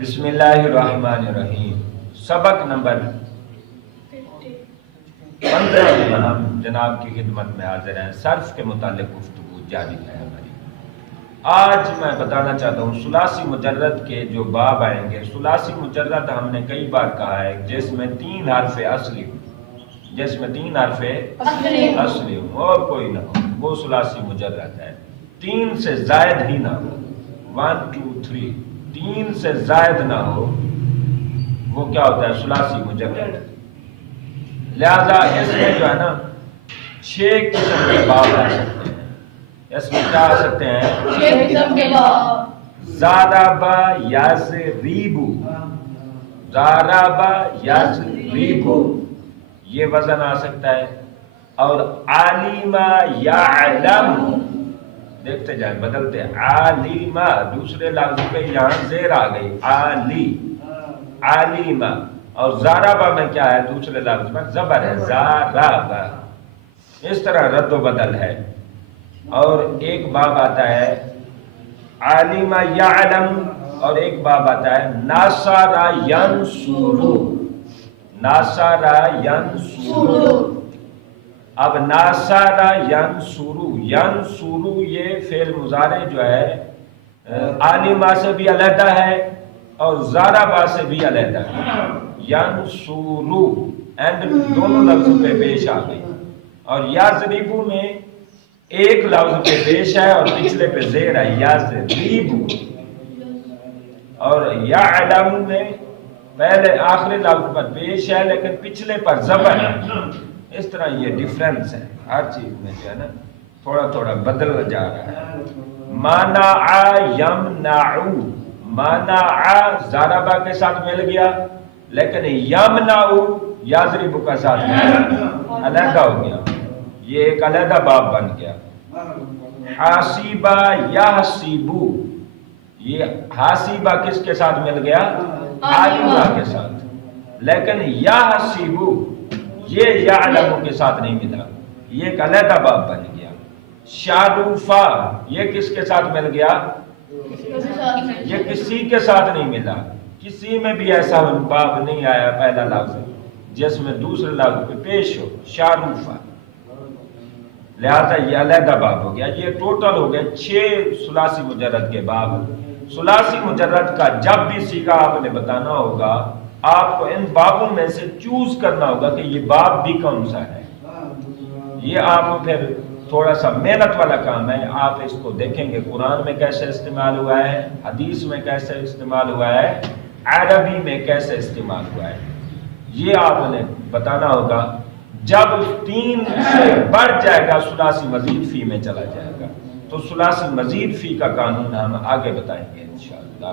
بسم اللہ الرحمن الرحیم۔ سبق نمبر 15 میں ہم جناب کی خدمت میں حاضر ہیں۔ صرف کے متعلق گفتگو جاری ہے ہماری۔ آج میں بتانا چاہتا ہوں ثلاثی مجرد کے جو باب آئیں گے۔ ثلاثی مجرد ہم نے کئی بار کہا ہے جس میں 3 حرف اصلی ہوں، جس میں 3 حرف اصلی ہوں اور کوئی نہ ہو، وہ ثلاثی مجرد ہے۔ 3 سے زائد ہی نہ ہو، 1 2 3، 3 سے زائد نہ ہو، وہ کیا ہوتا ہے؟ ثلاثی مجرد۔ لہذا اس میں جو ہے نا 6 قسم کے باب آ سکتے ہیں۔ اس میں کیا آ سکتے ہیں؟ 6 قسم کے باب۔ ضربا یضربو، ضربا یضربو، یہ وزن آ سکتا ہے۔ اور علم یعلم، دیکھتے جائیں بدلتے ہیں۔ علم، دوسرے لفظ پہ یہاں زیر آ گئی، علی، علم۔ اور ضربا میں کیا ہے؟ دوسرے لفظ میں زبر ہے، ضربا۔ اس طرح رد و بدل ہے۔ اور ایک باب آتا ہے علم یعلم، اور ایک باب آتا ہے نصر ینصر، نصر ینصر۔ اب نصر ینصر، ینصر یہ فعل مضارع جو ہے علم سے بھی علیحدہ ہے اور ضربا سے بھی علیحدہ ہے۔ ینصر اینڈ دونوں لفظوں پہ پیش آ گئی۔ اور یضربو میں ایک لفظ پہ پیش ہے اور پچھلے پہ زیر ہے، یضربو۔ اور یعلم میں پہلے آخری لفظ پر پیش ہے لیکن پچھلے پر زبر ہے۔ اس طرح یہ ڈیفرنس ہے، ہر چیز میں جو ہے نا تھوڑا تھوڑا بدل جا رہا ہے۔ منع یمنع، منع ضربا کے ساتھ مل گیا لیکن یمنع یضرب کا ساتھ علیحدہ ہو گیا، یہ ایک علیحدہ باب بن گیا۔ حاسبہ یحسبو، یہ حاسبہ کس کے ساتھ مل گیا؟ عالمہ کے ساتھ، لیکن یحسبو یہ یعلم کے ساتھ نہیں ملا، یہ ایک علیحدہ باب بن گیا۔ شعروفہ یہ کس کے ساتھ مل گیا؟ یہ کسی کے ساتھ نہیں ملا، کسی میں بھی ایسا باب نہیں آیا پہلا لفظ جس میں دوسرے لفظ پہ پیش ہو، شعروفہ، لہذا یہ علیحدہ باب ہو گیا۔ یہ ٹوٹل ہو گئے 6 ثلاثی مجرد کے باب۔ ثلاثی مجرد کا جب بھی سیگا آپ نے بتانا ہوگا، آپ کو ان بابوں میں سے چوز کرنا ہوگا کہ یہ باب بھی کون سا ہے۔ یہ آپ پھر تھوڑا سا محنت والا کام ہے، آپ اس کو دیکھیں گے قرآن میں کیسے استعمال ہوا ہے، حدیث میں کیسے استعمال ہوا ہے، عربی میں کیسے استعمال ہوا ہے، یہ آپ نے بتانا ہوگا۔ جب 3 سے بڑھ جائے گا ثلاثی مزید فی میں چلا جائے گا، تو ثلاثی مزید فی کا قانون ہم آگے بتائیں گے انشاءاللہ۔